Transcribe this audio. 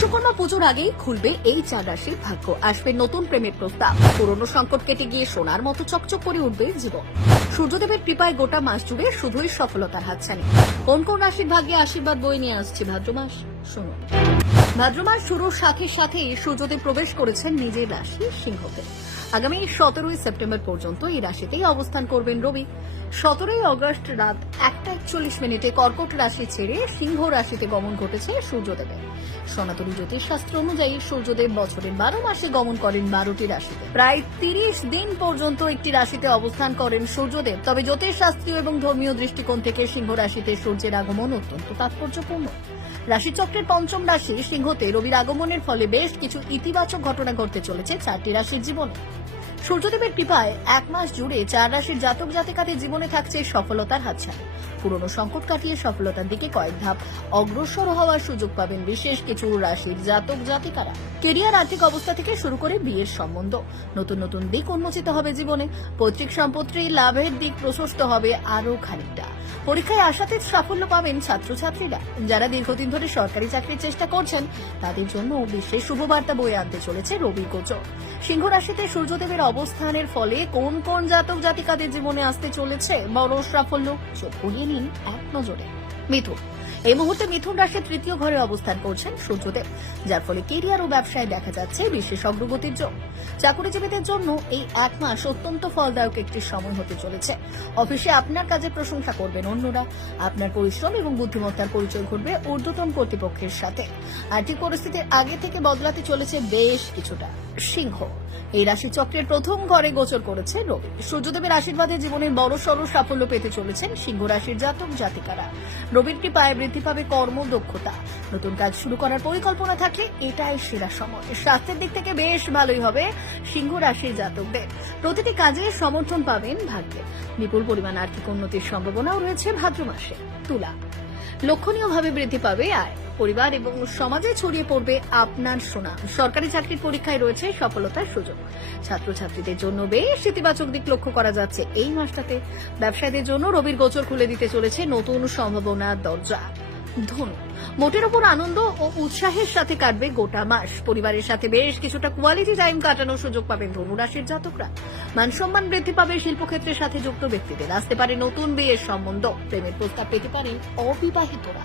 বিশ্বকর্মা পুজোর আগেই খুলবে এই 4 রাশির ভাগ্য। আসবে নতুন প্রেমের প্রস্তাব। পুরনো সংকট কেটে গিয়ে সোনার মতো চকচক করে উঠবে জীবন। সূর্যদেবের কৃপায় গোটা মাস জুড়ে শুধুই সফলতার হাতছানি। কোন কোন রাশির ভাগ্যে আশীর্বাদ বয়ে নিয়ে আসছে ভাদ্র মাস, শুনুন। ভাদ্র মাস শুরুর সাথে সাথেই সূর্যদেব প্রবেশ করেছেন নিজের রাশি সিংহতে। আগামী 17 সেপ্টেম্বর পর্যন্ত এই রাশিতেই অবস্থান করবেন রবি। 17 আগস্ট রাত 1:41 কর্কট রাশি ছেড়ে সিংহ রাশিতে গমন ঘটেছে সূর্যদেবের। সনাতনী জ্যোতিষশাস্ত্র অনুযায়ী সূর্যদেব বছরের 12 মাসে গমন করেন 12টি রাশিতে। প্রায় 30 দিন পর্যন্ত একটি রাশিতে অবস্থান করেন সূর্যদেব। তবে জ্যোতিষশাস্ত্রীয় এবং ধর্মীয় দৃষ্টিকোণ থেকে সিংহ রাশিতে সূর্যের আগমন অত্যন্ত তাৎপর্যপূর্ণ। রাশিচক্রের পঞ্চম রাশি সিংহতে রবির আগমনের ফলে বেশ কিছু ইতিবাচক ঘটনা ঘটতে চলেছে 4টি রাশির জীবনে। সূর্যদেবের কৃপায় এক মাস জুড়ে 4 রাশির জাতক জাতিকাদের জীবনে থাকছে সফলতার হাতছানি। পুরনো সংকট কাটিয়ে সফলতার দিকে কয়েক ধাপ অগ্রসর হওয়ার সুযোগ পাবেন বিশেষ কিছু রাশির জাতক জাতিকারা। কেরিয়ার, আর্থিক অবস্থা থেকে শুরু করে বিয়ের সম্বন্ধ, নতুন নতুন দিক উন্মোচিত হবে জীবনে। পৈতৃক সম্পত্তি লাভের দিক প্রশস্ত হবে আরও খানিকটা। পরীক্ষায় আশাতে সাফল্য পাবেন ছাত্রছাত্রীরা। যারা দীর্ঘদিন ধরে সরকারি চাকরির চেষ্টা করছেন তাদের জন্য বিশেষ শুভবার্তা বয়ে আনতে চলেছে রবি গোচর। সিংহ রাশিতে সূর্যদেবের অবস্থানের ফলে কোন কোন জাতক জাতিকাদের জীবনে আসতে চলেছে বড় সাফল্য, চোখ বুলিয়ে নিন এক নজরে। মিথুন। এই মুহূর্তে মিথুন রাশির 3য় ঘরে অবস্থান করছেন সূর্যদেব, যার ফলে কেরিয়ার ও ব্যবসায় দেখা যাচ্ছে বিশেষ অগ্রগতির যোগ। চাকরিজীবীদের জন্য এই 1 মাস অত্যন্ত ফলদায়ক একটি সময় হতে চলেছে। অফিসে আপনার কাজের প্রশংসা করবেন অন্যরা। আপনার পরিশ্রম এবং বুদ্ধিমত্তার পরিচয় ঘটবে ঊর্ধ্বতন কর্তৃপক্ষের সাথে। আর্থিক পরিস্থিতি আগে থেকে বদলাতে চলেছে বেশ কিছুটা। সিংহ। এই রাশি চক্রের প্রথম ঘরে গোচর করেছে রবি। সূর্যদেবের আশীর্বাদে জীবনের বড়সড় সাফল্য পেতে চলেছেন সিংহ রাশির জাতক জাতিকারা। রবির কৃপায় বৃদ্ধি পাবে কর্মদক্ষতা। নতুন কাজ শুরু করার পরিকল্পনা থাকলে এটাই সেরা সময়। স্বাস্থ্যের দিক থেকে বেশ ভালোই হবে সিংহ রাশির জাতকদের। প্রতিটি কাজে সমর্থন পাবেন ভাগ্যে। বিপুল পরিমাণ আর্থিক উন্নতির সম্ভাবনাও রয়েছে ভাদ্র মাসে। তুলা। লক্ষণীয়ভাবে বৃদ্ধি পাবে আয়। পরিবার এবং সমাজে ছড়িয়ে পড়বে আপনার সুনাম। সরকারি চাকরির পরীক্ষায় রয়েছে সফলতার সুযোগ। ছাত্রছাত্রীদের জন্য বেশ ইতিবাচক দিক লক্ষ্য করা যাচ্ছে এই মাসটাতে। ব্যবসায়ীদের জন্য রবির গোচর খুলে দিতে চলেছে নতুন সম্ভাবনার দরজা। ধনু। মোটের ওপর আনন্দ ও উৎসাহের সাথে কাটবে গোটা মাস। পরিবারের সাথে বেশ কিছুটা কোয়ালিটি টাইম কাটানোর সুযোগ পাবেন ধনু রাশির জাতকরা। মান সম্মান বৃদ্ধি পাবে শিল্পক্ষেত্রের সাথে যুক্ত ব্যক্তিদের। আসতে পারে নতুন বিয়ের সম্বন্ধ। প্রেমের প্রস্তাব পেতে পারেন অবিবাহিতরা।